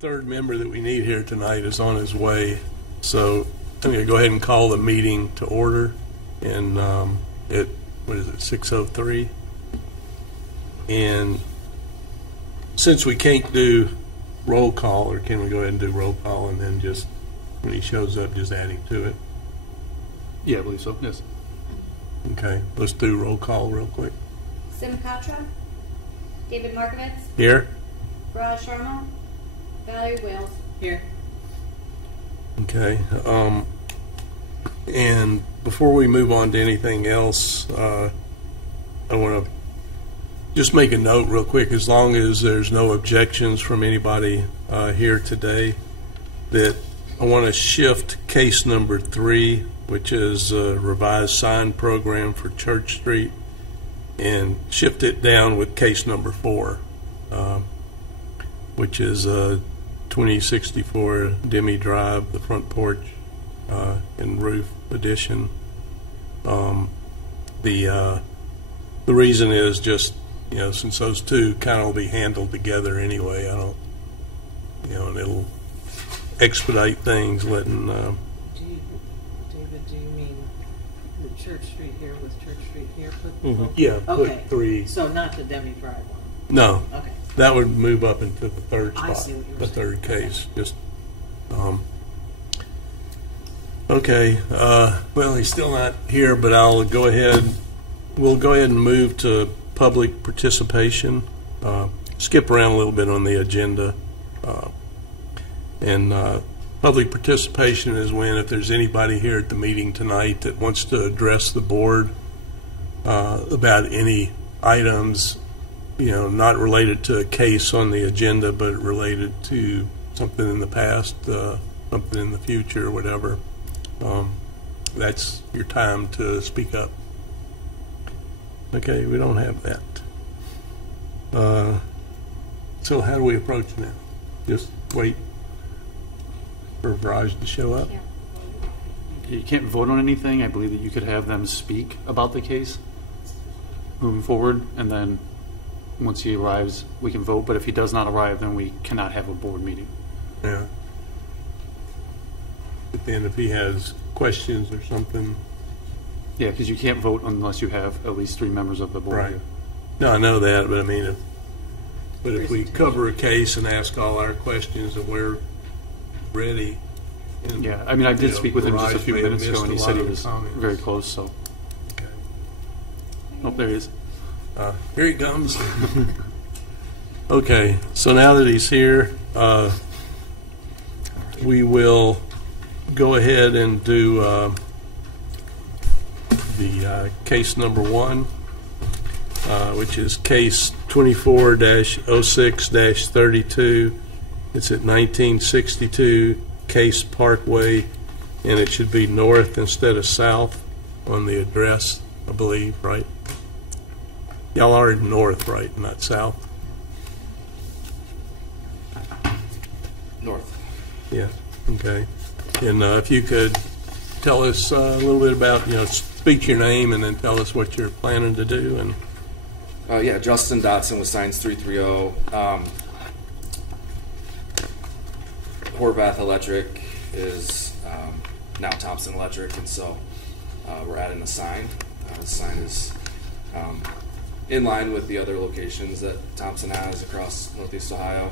third member that we need here tonight is on his way, so I'm going to go ahead and call the meeting to order. And what is it, 6:03? And since we can't do roll call, or can we go ahead and do roll call and then just when he shows up, just add him to it? Yeah, I believe so. Yes. Okay, let's do roll call real quick. Sim Katra, David Markovitz, Here. Raj Sharma, Valerie Wales. Here. Okay. And before we move on to anything else, I want to just make a note real quick, as long as there's no objections from anybody here today, that I want to shift case number 3, which is a revised sign program for Church Street, and shift it down with case number 4, which is 2064 Demi Drive, the front porch and roof addition. The reason is just, since those two kind of will be handled together anyway, I don't, and it'll expedite things letting. David, do you mean the Church Street here with Church Street here? Yeah, okay. put 3. So not the Demi Drive one? No. Okay. That would move up into the third spot. I see what you're the saying. third case. Just. Okay. Well, he's still not here, but I'll go ahead. We'll go ahead and move to public participation. Skip around a little bit on the agenda. Public participation is when, if there's anybody here at the meeting tonight that wants to address the board about any items, not related to a case on the agenda, but related to something in the past, something in the future, whatever. That's your time to speak up. Okay, we don't have that. So how do we approach now? Just wait for Raj to show up? You can't vote on anything. I believe that you could have them speak about the case moving forward, and then once he arrives, we can vote. But if he does not arrive, then we cannot have a board meeting. Yeah. But then if he has questions or something. Yeah, because you can't vote unless you have at least 3 members of the board. Right. No, I know that, but I mean, if we cover a case and ask all our questions and we're ready. And, yeah, I mean, I did speak with him just a few minutes ago, and he said he was comments. very close. So. Okay. Oh, there he is. Here he comes. Okay, so now that he's here, we will go ahead and do the case number 1, which is case 24-06-32. It's at 1962 Case Parkway, and it should be north instead of south on the address, I believe, right? Y'all are north, right, not south? North. Yeah, okay. And if you could tell us a little bit about, speak your name and then tell us what you're planning to do. And Yeah, Justin Dotson with Signs 330. Horvath Electric is now Thompson Electric, and so we're adding a sign. The sign is in line with the other locations that Thompson has across Northeast Ohio,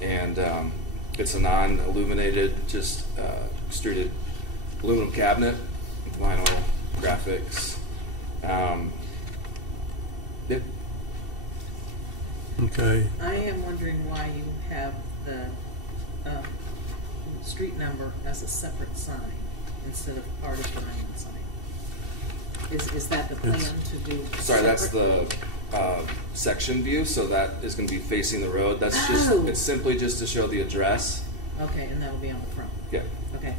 and it's a non-illuminated, just extruded aluminum cabinet with vinyl graphics. Yeah. okay. I am wondering why you have the street number as a separate sign instead of part of the main sign. Is that the plan to do? Sorry, that's the section view, so that is going to be facing the road. That's just, it's simply just to show the address. Okay, and that'll be on the front. Yeah. Okay.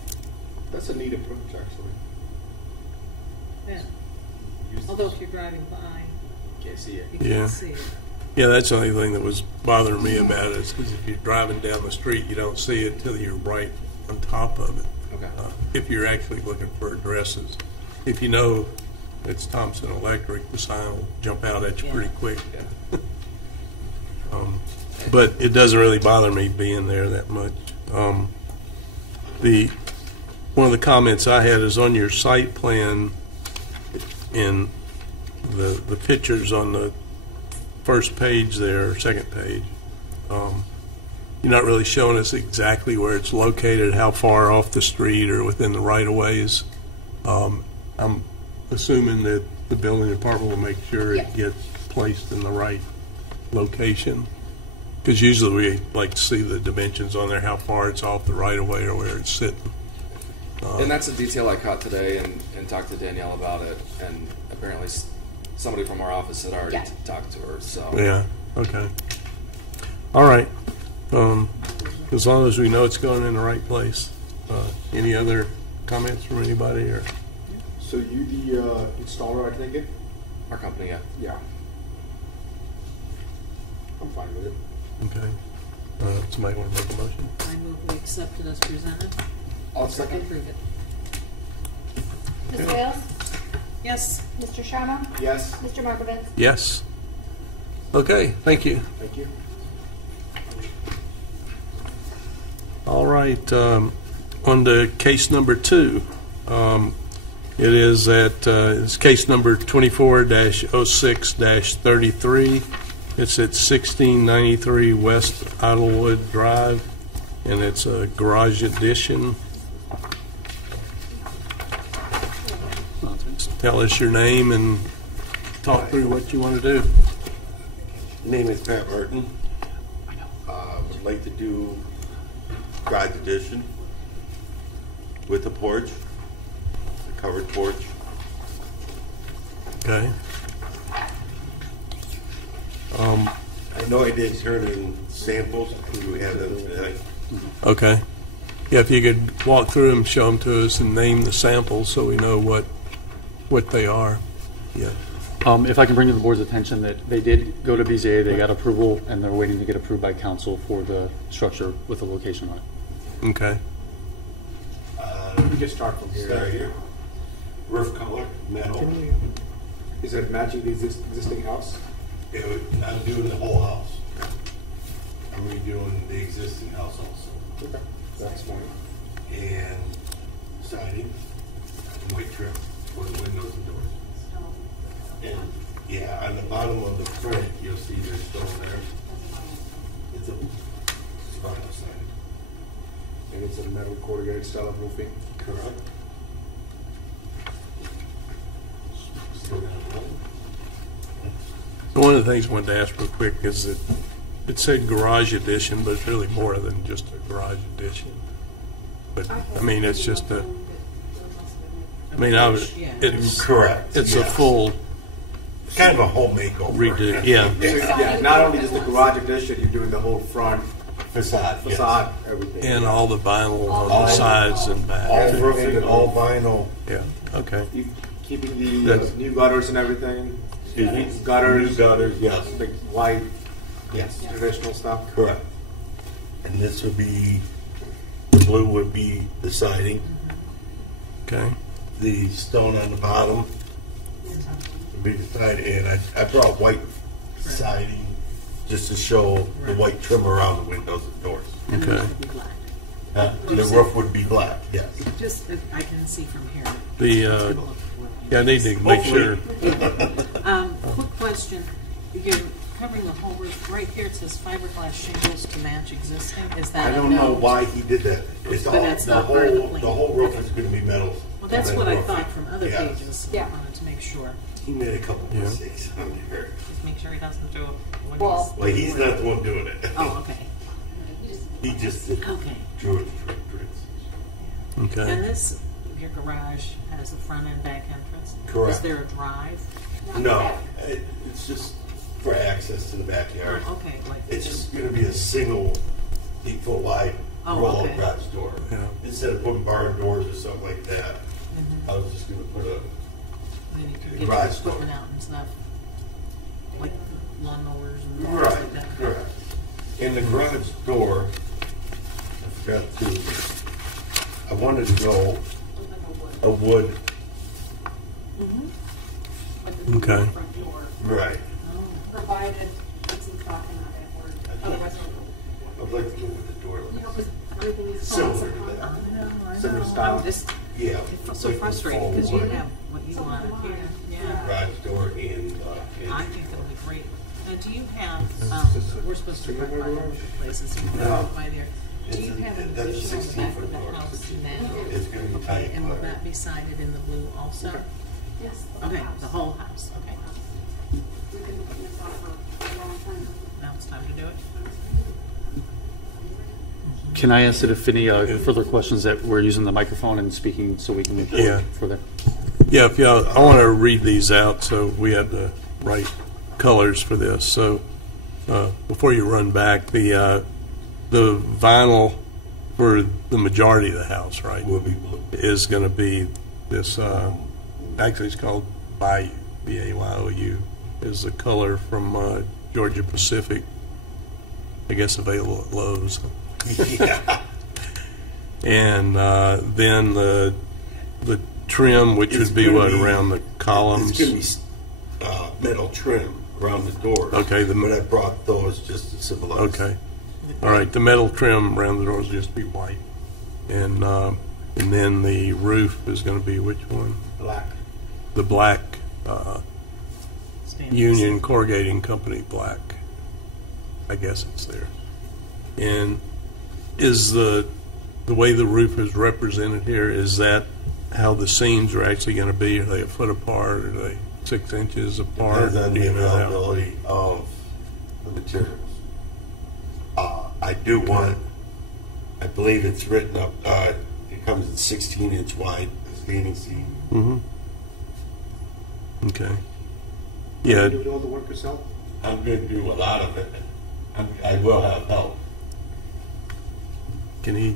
That's a neat approach, actually. Yeah. Although if you're driving by, You can't see it. you Yeah. can't see it. Yeah, that's the only thing that was bothering me about it, is because if you're driving down the street, you don't see it till you're right on top of it. Okay. If you're actually looking for addresses. If you know it's Thompson Electric, the sign will jump out at you pretty quick. Yeah. but it doesn't really bother me being there that much. One of the comments I had is on your site plan in the pictures on the first page there, or second page. You're not really showing us exactly where it's located, how far off the street or within the right-of-ways. I'm assuming that the building department will make sure it gets placed in the right location. Because usually we like to see the dimensions on there, how far it's off the right-of-way or where it's sitting. And that's a detail I caught today and talked to Danielle about it, and apparently somebody from our office had already talked to her. So Yeah, okay. All right. As long as we know it's going in the right place. Any other comments from anybody? Or So you the installer, I take it? our company, yeah. Yeah. I'm fine with it. okay. Somebody want to make a motion? I move we accept it as presented. I'll second. Approve it. Ms. Wales? Yes. Mr. Sharma? Yes. Mr. Markovitz? Yes. Okay, thank you. Thank you. All right, on to case number 2. It is it's case number 24-06-33. It's at 1693 West Idlewood Drive, and it's a garage addition. Tell us your name and talk through what you want to do. Name is Pat Martin. Would like to do garage addition with a porch, a covered porch. Okay. I know I did turn in samples. Do we have them today? Okay. Yeah, if you could walk through them, show them to us, and name the samples so we know what they are. Yeah. If I can bring to the board's attention that they did go to BZA, they got approval, and they're waiting to get approved by council for the structure with the location on it. Okay. We can start from here. Start here. Roof color, metal. Is it matching the existing house? I'm doing the whole house. I'm redoing the existing house also. Okay, that's fine. And siding, and white trim for the windows and doors. And yeah, on the bottom of the front, you'll see there's stone there. It's a vinyl siding. And it's a metal corrugated style of roofing. Correct. Still got one. One of the things I wanted to ask real quick is that it said garage addition, but it's really more than just a garage addition. But I mean, it's just a. I mean, it's Correct. It's a yes. full Kind of a home makeover. redo. Yeah. Yeah, not only just the garage addition, you're doing the whole front Facade. yes. facade, everything. And all the vinyl on the All- sides and back. All too. roofing, all vinyl. Yeah. Okay. You keeping the That's- new gutters and everything? Excuse me? Gutters. New gutters, yes. Big white, Yes. traditional stuff? Correct. And this would be, the blue would be the siding, Okay. the stone on the bottom would be the siding, and I brought white siding just to show the white trim around the windows and doors. And Okay. it would be black. The roof would be black, yes. Just, I can see from here. The yeah, I need to make sure. Quick question. You're covering the whole roof. Right here it says fiberglass shingles to match existing. Is that I a don't no? know why he did that. It's But all, that's the not part of the whole, plan. the whole roof is gonna be metal. Well, that's Metal what I roof. thought from other Yeah. pages. Yeah. I wanted to make sure. He made a couple Yeah. mistakes on there. Just make sure he doesn't do it. when Well- Well, he's not the one doing it. Oh, okay. He just did, Okay. drew it. And Okay. this, your garage has a front and back entrance? Correct. Is there a drive? No, it's just for access to the backyard. Oh, okay. Like It's just gonna be a single 8-foot wide Oh, roll-up okay. garage door. Yeah. Instead of putting barn doors or something like that, Mhm. I was just gonna put a, Then you can The get your garage door. equipment out and stuff, like lawnmowers and things right, like that. correct. And the garage door, I forgot to, I wanted to go a wood, Okay. Front door, right. provided it's in stock and not at work. Otherwise, like to go with the door. You know, 'cause everything is Similar falls to apart. that. I know. Similar style. I'm just Yeah. so like frustrated because you have what you want here. Yeah. Garage door and, I think it'll be great. Now, do you have, we're supposed to park by other places, you can No. go by there. Do you have an That's addition on the back of 16-foot the door. house now? It's gonna be tight. And will that be sided in the blue also? Yes. Okay, the whole house, okay. We've been looking at that for a long time. Now it's time to do it. Can I ask if any further questions that we're using the microphone and speaking so we can move forward Yeah. further? Yeah, if y'all, I want to read these out so we have the right colors for this. So before you run back, the vinyl for the majority of the house, right, will be blue. is going to be this. Actually, it's called Bayou, B-A-Y-O-U, is the color from Georgia Pacific. I guess available at Lowe's. Yeah. And then the trim, which It's would be gonna what, be- around the columns? It's gonna be metal trim around the doors. Okay, But I brought those just to symbolize. Okay. All right, the metal trim around the doors will just be white. And then the roof is going to be which one? Black. The black Standards. Union Corrugating Company black. I guess it's there. And is the way the roof is represented here, is that how the seams are actually going to be? Are they a foot apart? Are they 6 inches apart? Depends on Do the you know how? availability of the materials. I do want, I believe it's written up, it comes in 16-inch wide standing seam. Mm-hmm. Okay. Yeah. You do all the work yourself? I'm going to do a lot of it. I will have help. Can he?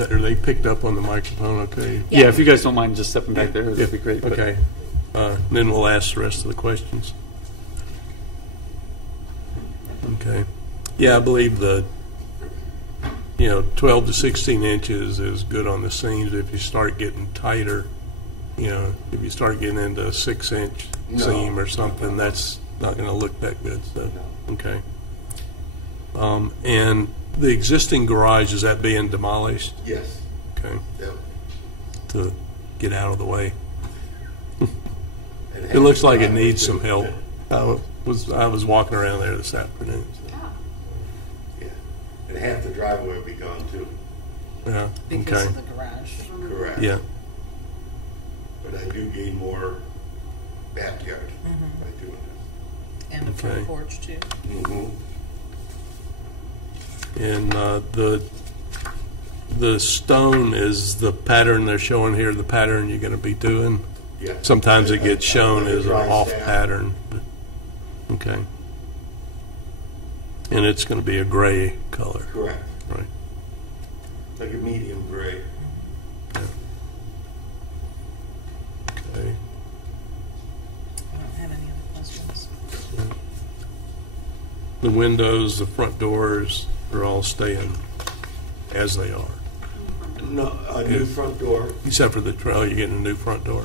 Are they picked up on the microphone? Okay. Yeah, if you guys don't mind just stepping back there, that'd be great. but- Okay. Then we'll ask the rest of the questions. Okay. Yeah, I believe 12 to 16 inches is good on the seams. If you start getting tighter, if you start getting into a 6-inch No. seam or something, that's not going to look that good. So, okay. And the existing garage, is that being demolished? Yes. Okay. Yep. To get out of the way. And It looks like it have- needs some help. I was walking around there this afternoon. Yeah. And half the driveway will be gone too. Yeah. Because Okay. of the garage. Correct. Yeah. But I do gain more backyard by doing And a front Okay. porch too. this. Mm-hmm. And the stone is the pattern they're showing here. The pattern you're going to be doing. Yeah. Sometimes it gets shown Like a as an dry off sand. pattern. Okay. And it's going to be a gray color, Correct. right? Like a medium gray. Okay. I don't have any other questions. The windows, the front doors are all staying as they are, No, a new front door. except for the trail. You're getting a new front door.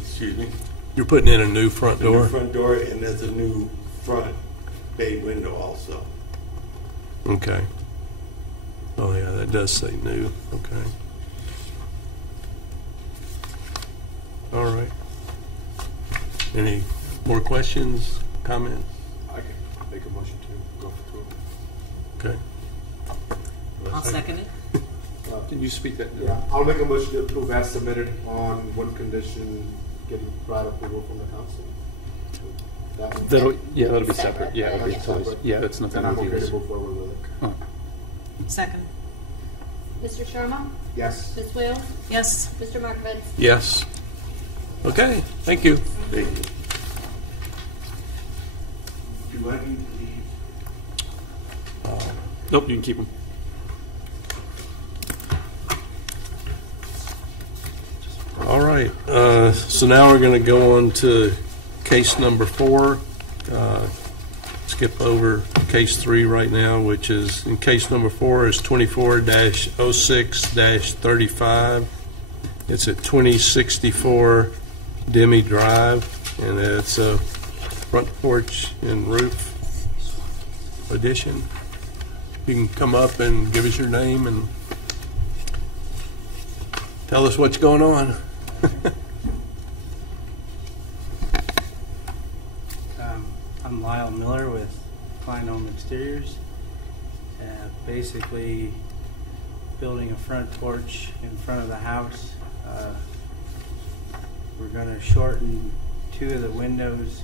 Excuse me. You're putting in a new front A new door. front door, and there's a new front bay window also. Okay. Oh yeah, that does say new. Okay. All right. Any more questions, comments? I can make a motion to go through. Okay. I'll second it. Can you speak that? Yeah, I'll make a motion to approve as submitted on one condition, getting prior approval from the council. That one. That'll be separate. Separate, Yeah, it'll be yeah. totally, yeah, that's nothing And I'm to do okay with to this. move forward with it. Oh. Second. Mr. Sharma? Yes. Ms. Wales? Yes. Mr. Markovitz? Yes. Okay. Thank you. Thank you. Do I need to leave? Nope, you can keep them. All right. So now we're going to go on to case number 4. Skip over case 3 right now, which is, in case number 4 is 24-06-35. It's at 2064 Demi Drive, and it's a front porch and roof addition. you can come up and give us your name and tell us what's going on. I'm Lyle Miller with Klein Home Exteriors. Basically, building a front porch in front of the house. We're going to shorten 2 of the windows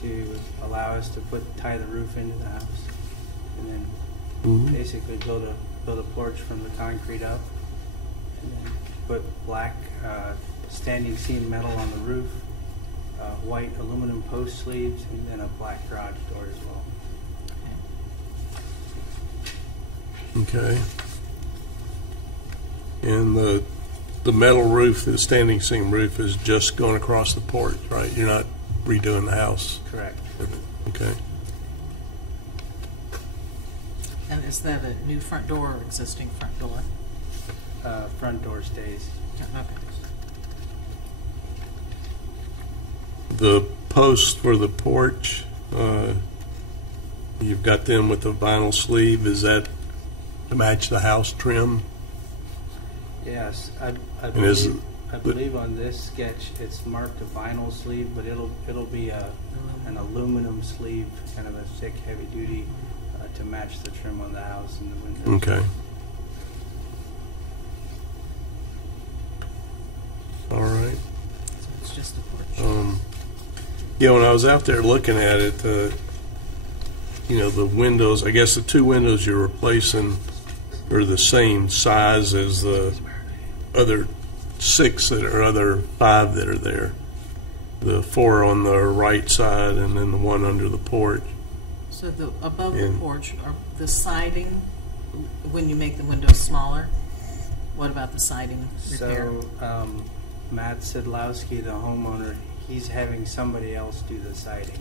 to allow us to tie the roof into the house, and then basically build a porch from the concrete up, and then put black standing seam metal on the roof, white aluminum post sleeves, and then a black garage door as well. Okay. And the metal roof, the standing seam roof, is just going across the porch, right? You're not redoing the house. Correct. Okay. And is that a new front door or existing front door? Front door stays. Okay. The posts for the porch, you've got them with the vinyl sleeve. Is that to match the house trim? Yes, I is believe on this sketch it's marked a vinyl sleeve, but it'll be an aluminum sleeve, kind of a thick, heavy duty, to match the trim on the house and the windows. Okay. All right. So it's just a porch. Yeah, when I was out there looking at it, you know, the windows, I guess the 2 windows you're replacing are the same size as the other 6 that are, other 5 that are there. The 4 on the right side and then the 1 under the porch. So above the porch, are the siding, when you make the windows smaller, what about the siding repair? So Matt Sidlowski, the homeowner, he's having somebody else do the siding.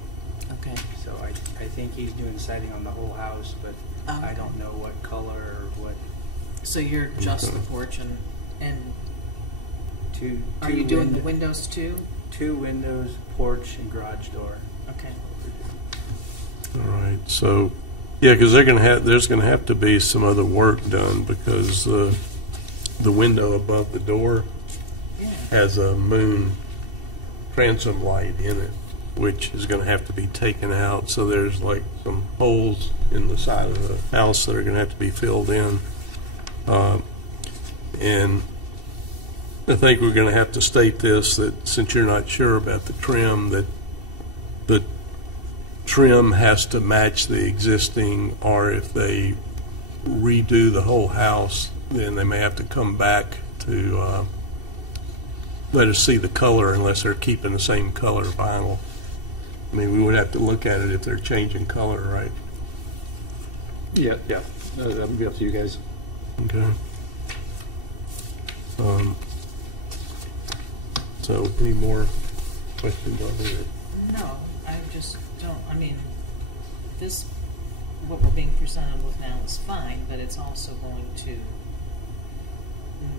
Okay. So I think he's doing siding on the whole house, but I don't know what color or what. So you're just the porch and Two are you doing the windows too? 2 windows, porch, and garage door. Okay. All right. So, yeah, because there's going to have to be some other work done because the window above the door has a moon transom light in it, which is going to have to be taken out. So there's like some holes in the side of the house that are going to have to be filled in. And I think we're going to have to state this, that since you're not sure about the trim, that the trim has to match the existing, or if they redo the whole house, then they may have to come back to let us see the color unless they're keeping the same color vinyl. I mean, we would have to look at it if they're changing color, right? Yeah. That would be up to you guys. Okay. So, any more questions on it? No, I just don't, I mean, this, what we're being presented with now is fine, but it's also going to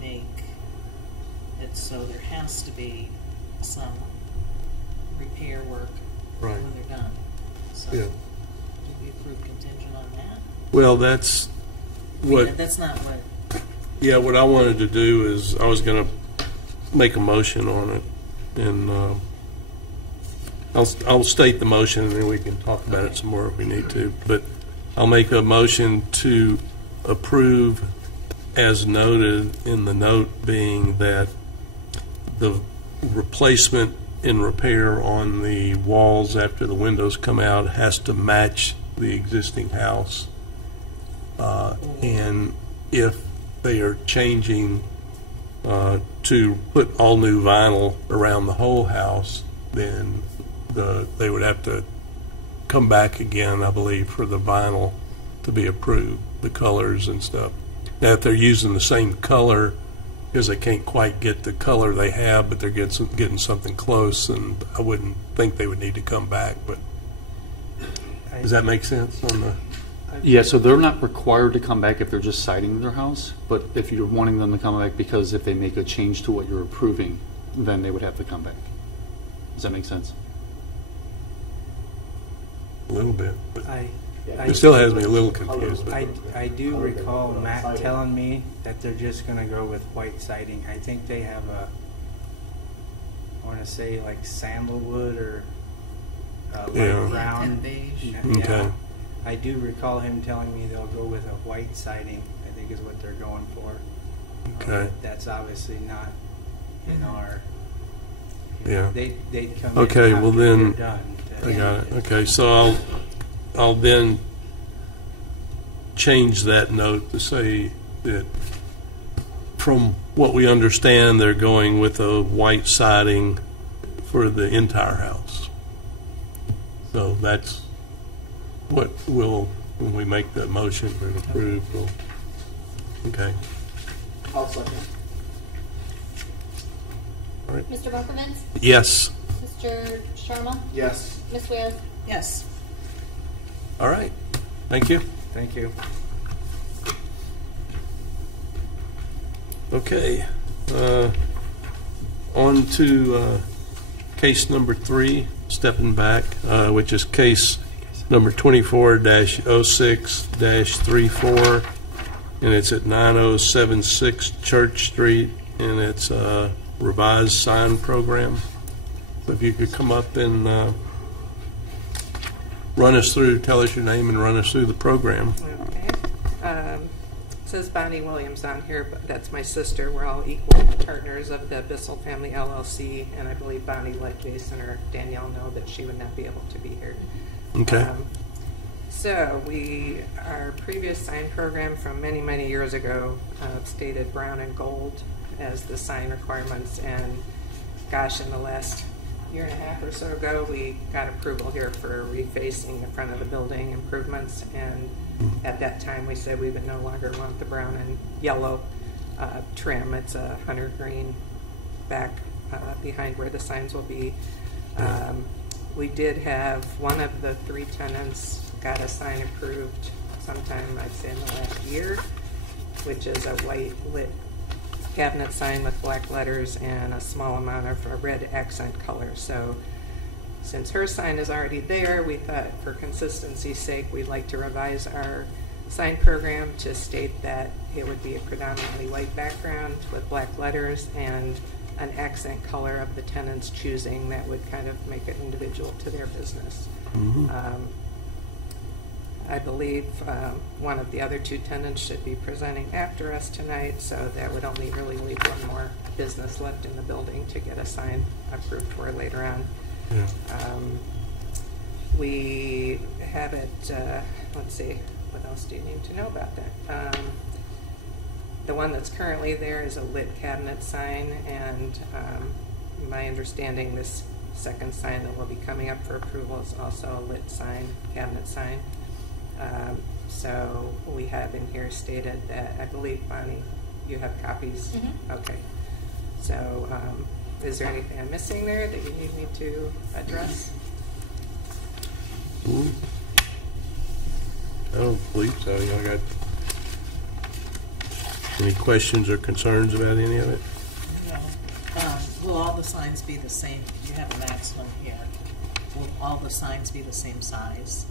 make it so there has to be some repair work Right. when they're done. So, Yeah. do we approve contingent on that? Well, that's I mean, what. that's not what, Yeah, what I wanted to do is I was going to make a motion on it, and I'll state the motion, and then we can talk about it some more if we need to. But I'll make a motion to approve, as noted in the note, being that the replacement and repair on the walls after the windows come out has to match the existing house, and if they are changing to put all new vinyl around the whole house, then they would have to come back again, I believe, for the vinyl to be approved, the colors and stuff. Now, if they're using the same color, because they can't quite get the color they have, but they're getting something close, and I wouldn't think they would need to come back. But does that make sense on the? Yeah, so they're not required to come back if they're just siding their house, but if you're wanting them to come back because if they make a change to what you're approving, then they would have to come back. Does that make sense? A little bit. But I It still has me a little confused. But I do recall Matt telling me that they're just going to go with white siding. I think they have I want to say like sandalwood or light Yeah. brown. And beige. Yeah. Okay. I do recall him telling me they'll go with a white siding, I think is what they're going for. Okay. That's obviously not in our. Yeah. They'd come Okay, in after well then, we're done. I got it. Okay, so I'll then change that note to say that from what we understand, they're going with a white siding for the entire house. So that's what we'll, when we make the motion and approve, we'll, okay. I'll second. All right. Mr. Bunkerman? Yes. Mr. Sharma? Yes. Ms. Wales? Yes. All right. Thank you. Thank you. Okay, on to case number 3, stepping back, which is case number 24-06-34, and it's at 9076 Church Street, and it's a revised sign program. So if you could come up and run us through, tell us your name and run us through the program. Okay. It says Bonnie Williams on here, but that's my sister. We're all equal partners of the Bissell Family LLC, and I believe Bonnie let Jason or Danielle know that she would not be able to be here. Okay. So our previous sign program from many, many years ago stated brown and gold as the sign requirements, and gosh, in the last year and a half or so ago, we got approval here for refacing the front of the building improvements, and at that time we said we would no longer want the brown and yellow trim. It's a hunter green back behind where the signs will be. We did have one of the 3 tenants got a sign approved sometime, I'd say in the last year, which is a white lit cabinet sign with black letters and a small amount of a red accent color. So since her sign is already there, we thought for consistency's sake we'd like to revise our sign program to state that it would be a predominantly white background with black letters and an accent color of the tenant's choosing that would kind of make it individual to their business. I believe one of the other 2 tenants should be presenting after us tonight, so that would only really leave one more business left in the building to get a sign approved for later on. Yeah. We have it, let's see, what else do you need to know about that? The one that's currently there is a lit cabinet sign, and my understanding this second sign that will be coming up for approval is also a lit sign, cabinet sign. So we have in here stated that, I believe, Bonnie, you have copies? Mm-hmm. Okay. So is there anything I'm missing there that you need me to address? I don't believe so. Y'all got any questions or concerns about any of it? No. Will all the signs be the same? You have a maximum here. Will all the signs be the same size?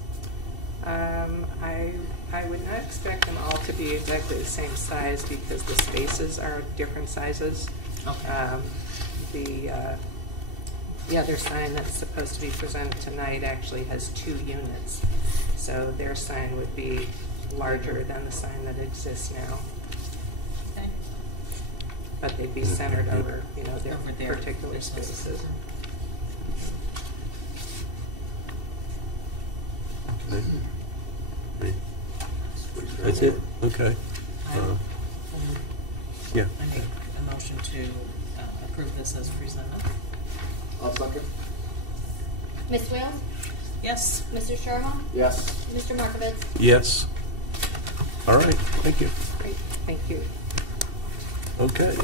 I would not expect them all to be exactly the same size because the spaces are different sizes. Okay. The other sign that's supposed to be presented tonight actually has 2 units, so their sign would be larger than the sign that exists now. Okay. But they'd be centered over, their Over there. particular spaces. That's it? Okay. Yeah. I make a motion to approve this as presented. I'll second. Ms. Wales? Yes. Mr. Sharma? Yes. Mr. Markovitz? Yes. All right, thank you. Great, thank you. Okay.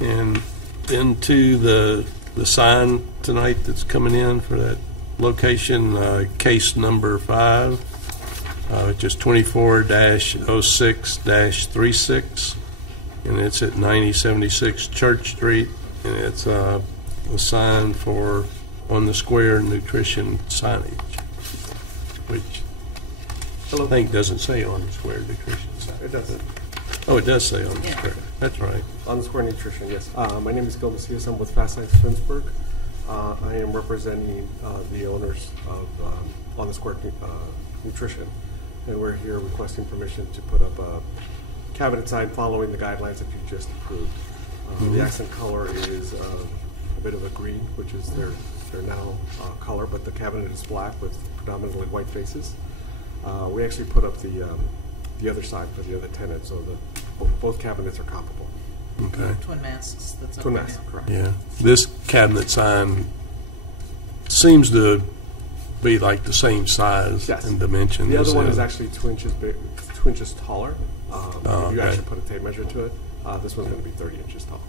And into the sign tonight that's coming in for that location, case number 5, which is 24-06-36, and it's at 9076 Church Street, and it's a sign for on the square nutrition signage, which I think it doesn't say on the square nutrition side. It doesn't. Oh, it does say on the Yeah. square. That's right. On the Square Nutrition, yes. My name is Gil Macias. I'm with Fast Science Twinsburg. I am representing the owners of On the Square Nutrition, and we're here requesting permission to put up a cabinet sign following the guidelines that you just approved. The accent color is a bit of a green, which is their now color, but the cabinet is black with predominantly white faces. We actually put up the other side for the other tenant, so that both cabinets are comparable. Okay. Twin masks, that's up Twin right masks, now. correct. Yeah. This cabinet sign seems to be like the same size Yes. and dimension. The as other one is actually 2 inches big, 2 inches taller. Oh, If you okay. actually put a tape measure to it, this one's going to be 30 inches tall.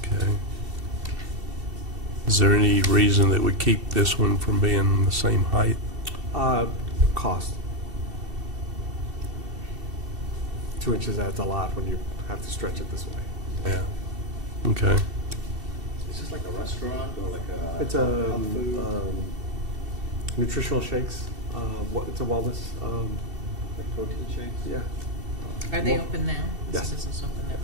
Okay. Is there any reason that would keep this one from being the same height? Cost. 2 inches adds a lot when you have to stretch it this way. Yeah. Okay. Is this like a restaurant or like a? It's a health food? nutritional shakes. It's a wellness. Like protein shakes? Yeah. Are they open now? Yes. This is open now.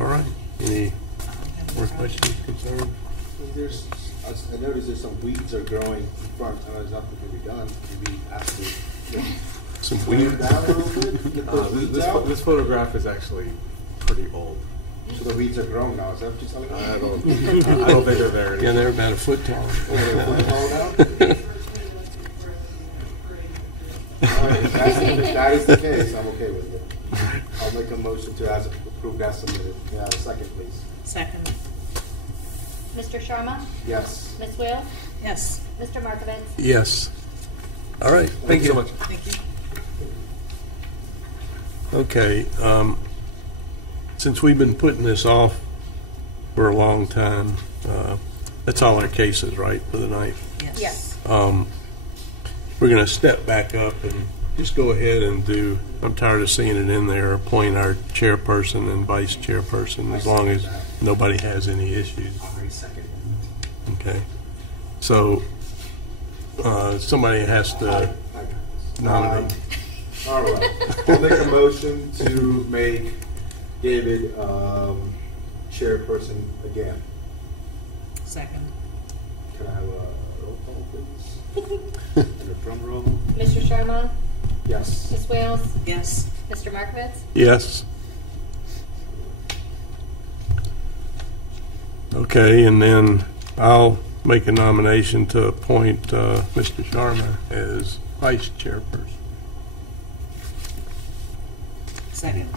All right. Any more questions, concerns? There's, I noticed there's some weeds are growing in front. I know there's nothing can be done. Can be asked to Some clear weird. it down a little bit, get those weeds out. This photograph is actually pretty old. So the weeds are grown now. Is that what you're telling me? I don't think they're there Yeah, anymore. they're about a foot tall. Oh, they're putting them all down? All right, if that is the case, I'm okay with it. I'll make a motion to approve as submitted. Can I have a second, please? Second. Mr. Sharma? Yes. Ms. Wheel? Yes. Mr. Markovitz? Yes. All right. Thank you so much. Thank you. Okay. Since we've been putting this off for a long time, that's all our cases, right, for the night? Yes. Yes. We're going to step back up and just go ahead and do, I'm tired of seeing it in there, appoint our chairperson and vice chairperson, as long as nobody has any issues. Okay. So, somebody has to nominate. All right. I'll make a motion to make David chairperson again. Second. Can I have a roll call, please? And a drum roll? Mr. Sharma? Yes. Ms. Wales? Yes. Mr. Markovitz? Yes. Okay, and then I'll make a nomination to appoint Mr. Sharma as vice chairperson. Second.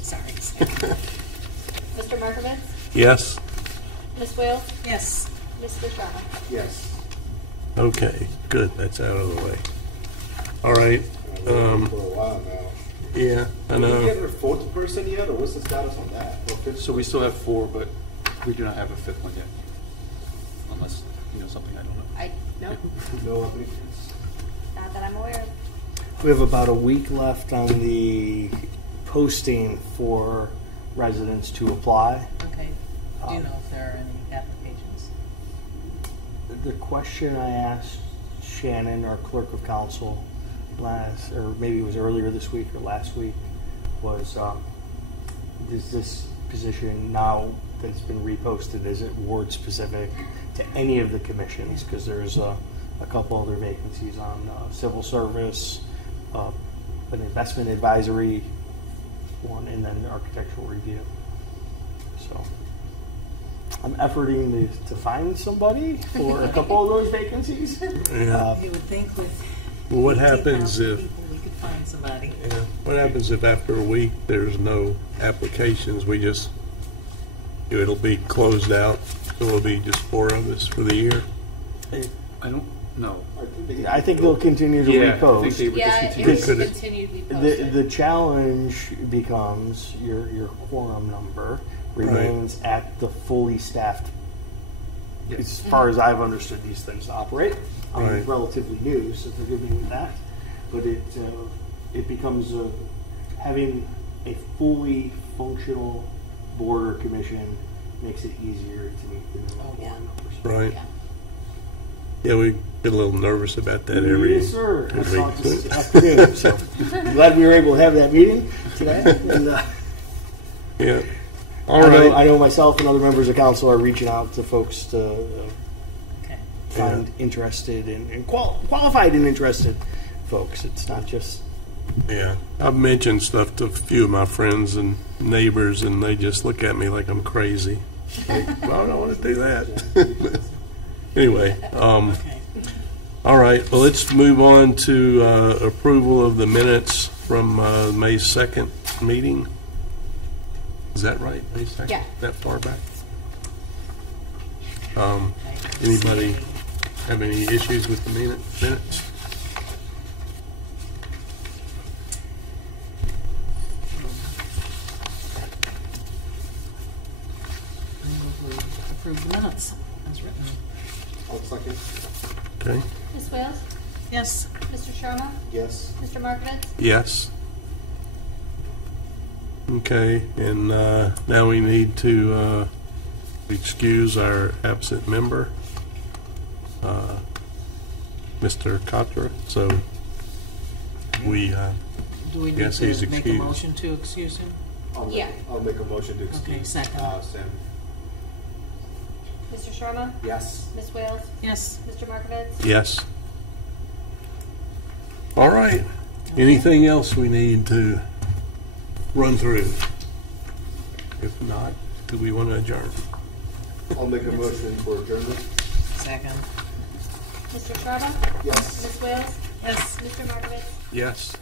Sorry. Mr. Markovitz? Yes? Ms. Wales? Yes. Mr. Sharma? Yes. Okay, good, that's out of the way. All right, For a while now. yeah, I Did we know. get a fourth person yet, or what's the status on that? Or fifth? So we still have 4, but we do not have a 5th one yet. Unless you know something I don't know. No applicants. Not that I'm aware of. We have about a week left on the posting for residents to apply. Okay. Do you know if there are any applications? The question I asked Shannon, our clerk of council, or maybe it was earlier this week or last week, was is this position now that it's been reposted, is it ward specific to any of the commissions? Because there's a couple other vacancies on civil service, an investment advisory one, and then architectural review. So I'm efforting to find somebody for a couple of those vacancies. Yeah. You would think with Well, what happens 18,000 if, people, we could find somebody. yeah, what happens if after a week there's no applications? It'll be closed out, so it'll be just 4 of us for the year? I don't know. I think they'll continue to Yeah, I think repost. they would Yeah, just it continue. was Could it- continued to be The posted. challenge becomes your quorum number remains at the fully staffed. As far as I've understood these things to operate, I'm Right. relatively new, so forgive me with that. But it becomes having a fully functional board or commission makes it easier to meet the Oh, yeah. numbers. Right. Yeah. Yeah, we get a little nervous about that every Yes, sir. I every saw it this week. afternoon, so I'm glad we were able to have that meeting today. And, Yeah. All I right. know myself and other members of council are reaching out to folks to Okay. find interested and qualified and interested folks. It's not just Yeah, I've mentioned stuff to a few of my friends and neighbors, and they just look at me like I'm crazy. Like, well, I don't want to do that. Anyway, Okay. all right. Well, let's move on to approval of the minutes from May 2nd meeting. Is that right? May 2nd? Yeah. That far back? Anybody have any issues with the minutes? I move we approve the minutes as written. I'll second. Okay. Ms. Wales? Yes. Mr. Sharma? Yes. Mr. Markovitz? Yes. Okay, and now we need to excuse our absent member, Mr. Cotter. So we, Do we need Yes, he's to make a excused. motion to excuse him? Yeah. I'll make a motion to Okay, second. Sam. Mr. Sharma? Yes. Ms. Wales? Yes. Mr. Markovitz? yes. All right. Anything else we need to run through? If not, do we want to adjourn? I'll make a motion for adjournment. Second. Mr. Sharma? Yes. Ms. Wales? Yes. Mr. Markovitz? Yes.